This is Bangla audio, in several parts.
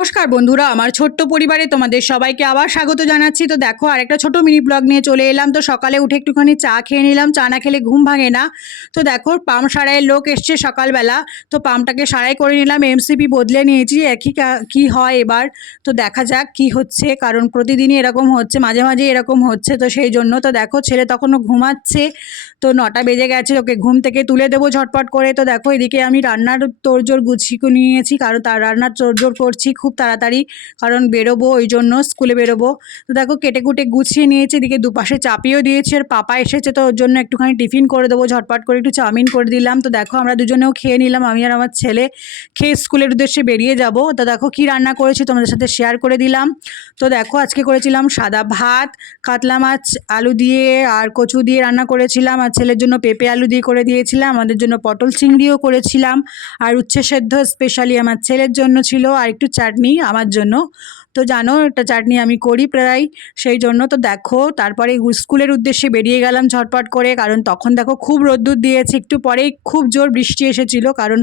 নমস্কার বন্ধুরা, আমার ছোট্ট পরিবারে তোমাদের সবাইকে আবার স্বাগত জানাচ্ছি। তো দেখো আর একটা ছোট মিনি ব্লগ নিয়ে চলে এলাম। তো সকালে উঠে একটুখানি চা খেয়ে নিলাম। চা না খেলে ঘুম ভাঙে না। তো দেখো পাম্প সারাইয়ের লোক এসছে সকালবেলা। তো পাম্পটাকে সারাই করে নিলাম এমসিপি বদলে নিয়েছি, একই কা- হয় এবার। তো দেখা যাক কি হচ্ছে, কারণ প্রতিদিনই এরকম হচ্ছে, মাঝে মাঝে এরকম হচ্ছে, তো সেই জন্য। তো দেখো, ছেলে তখনও ঘুমাচ্ছে। তো নটা বেজে গেছে, ওকে ঘুম থেকে তুলে দেবো ঝটপট করে। তো দেখো, এদিকে আমি রান্নার তোড়জোড় গুছিয়ে নিয়েছি, কারণ তার রান্নার তোড়জোড় করছি, খুব তাড়াতাড়ি, কারণ বেরোবো ওই জন্য স্কুলে বেরোবো। তো দেখো কেটে কুটে গুছিয়ে নিয়েছি, এদিকে দুপাশে চাপিয়েও দিয়েছি, আর পাপা এসেছে তো ওর জন্য একটুখানি টিফিন করে দেবো, ঝটপট করে একটু চাউমিন করে দিলাম। তো দেখো আমরা দুজনেও খেয়ে নিলাম, আমি আর আমার ছেলে খেয়ে স্কুলের উদ্দেশ্যে বেরিয়ে যাব। তো দেখো কি রান্না করেছি তোমাদের সাথে শেয়ার করে দিলাম। তো দেখো আজকে করেছিলাম সাদা ভাত, কাতলা মাছ, আলু দিয়ে আর কচু দিয়ে রান্না করেছিলাম। আর ছেলের জন্য পেঁপে আলু দিয়ে করে দিয়েছিলাম, আমাদের জন্য পটল চিংড়িও করেছিলাম। আর উচ্ছে সেদ্ধ স্পেশালি আমার ছেলের জন্য ছিল, আর একটু চাটনি আমার জন্য। তো জানো, একটা চাটনি আমি করি প্রায়, সেই জন্য তো দেখো, তারপরে স্কুলের উদ্দেশ্যে বেরিয়ে গেলাম ঝটপট করে, কারণ তখন দেখো খুব রোদ্দুর দিয়েছে, একটু পরেই খুব জোর বৃষ্টি এসেছিল, কারণ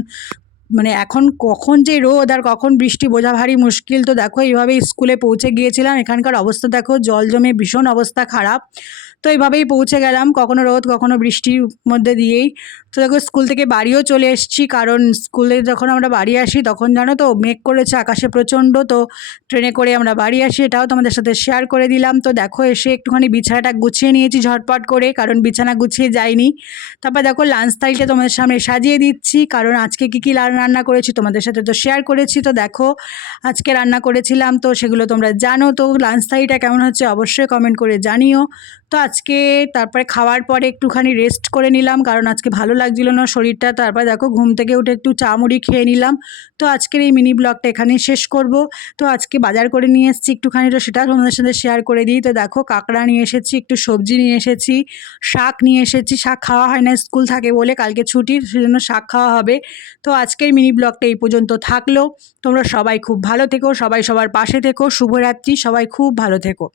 মানে এখন কখন যে রোদ আর কখন বৃষ্টি বোঝা ভারী মুশকিল। তো দেখো এইভাবে স্কুলে পৌঁছে গিয়েছিলাম। এখানকার অবস্থা দেখো, জল জমে ভীষণ অবস্থা খারাপ। তো এইভাবেই পৌঁছে গেলাম, কখনো রোদ, কখনো বৃষ্টির মধ্যে দিয়েই। তো দেখো, স্কুল থেকে বাড়িও চলে এসেছি, কারণ স্কুলে যখন আমরা বাড়ি আসি, তখন জানো তো, মেঘ করেছে, আকাশে প্রচণ্ড। তো ট্রেনে করে আমরা বাড়ি আসি, এটাও তোমাদের সাথে শেয়ার করে দিলাম। তো দেখো, এসে একটুখানি বিছানাটা গুছিয়ে নিয়েছি ঝটপট করে, কারণ বিছানা গুছিয়ে যাইনি। তারপর দেখো লাঞ্চ থালিটা তোমাদের সামনে সাজিয়ে দিচ্ছি, কারণ আজকে কী কী রান্না করেছি, তোমাদের সাথে তো শেয়ার করেছি। তো দেখো, আজকে রান্না করেছিলাম, তো সেগুলো তোমরা জানো। তো লাঞ্চ থালিটা কেমন হচ্ছে অবশ্যই কমেন্ট করে জানিও। তো আজকে তারপরে খাওয়ার পরে একটুখানি রেস্ট করে নিলাম, কারণ আজকে ভালো লাগছিল না শরীরটা। তারপর দেখো ঘুম থেকে উঠে একটু চা মুড়ি খেয়ে নিলাম। তো আজকের এই মিনি ব্লগটা এখানে শেষ করব। তো আজকে বাজার করে নিয়ে এসেছি একটুখানি, তো সেটা তোমাদের সাথে শেয়ার করে দিই। তো দেখো কাঁকড়া নিয়ে এসেছি, একটু সবজি নিয়ে এসেছি, শাক নিয়ে এসেছি। শাক খাওয়া হয় না, স্কুল থাকে বলে কালকে ছুটি, সেজন্য শাক খাওয়া হবে। তো আজকের মিনি ব্লগটা এই পর্যন্ত থাকল। তোমরা সবাই খুব ভালো থেকো, সবাই সবার পাশে থেকো। শুভরাত্রি, সবাই খুব ভালো থেকো।